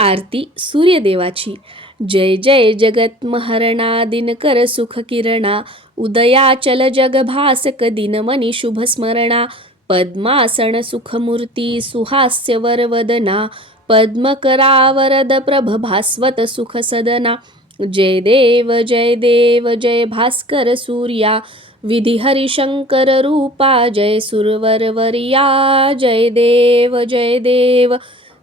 आरती सूर्यदेवाची. जय जय जगत्महरणा दिनकर सुख किरणा उदयाचल जगभासक दिनमणी शुभ स्मरणा पद्मासन सुखमूर्ती सुहास्य वरवदना पद्मकरावरद प्रभ भास्वत सुख सदना जय देव जय भास्कर सूर्या विधी हरिशंकर रूपा जय सुरवरवर्या जय देव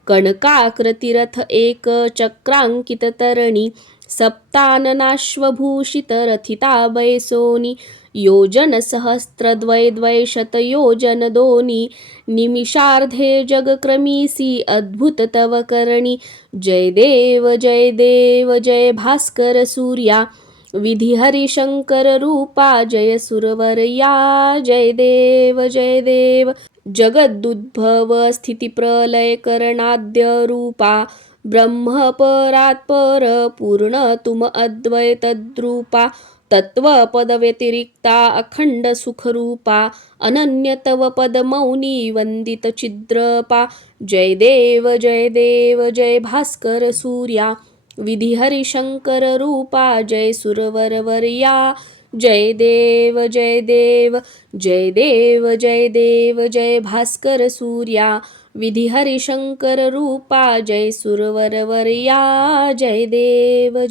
कणकाकृतिरथ एक चक्रांकित तरणी सप्ताननाश्वभूषित रथिता बैसोनी योजन सहस्त्रद्वय शतयोजन दोनी निमिषार्धे जगक्रमीसी अद्भुत तव करणी जय देव जय भास्कर सूर्या विधी हरिशंकर रूपा जय सुरवरया जय देव जगदुद्भव स्थिती प्रलय करणाद्य रूपा ब्रह्म परात् पर पूर्ण तुम अद्वय तद्रूपा तत्वपद व्यतिरिक्ता अखंड सुखरूपा अनन्य तव पद मौनी वंदित छिद्रपा जय देव जय भास्कर सूर्या विधी हरिशंकर रूपा जय सुरवरवर्या जय देव जय भास्कर सूर्या विधी हरिशंकर रूपा जय सुरवरवर्या जय देव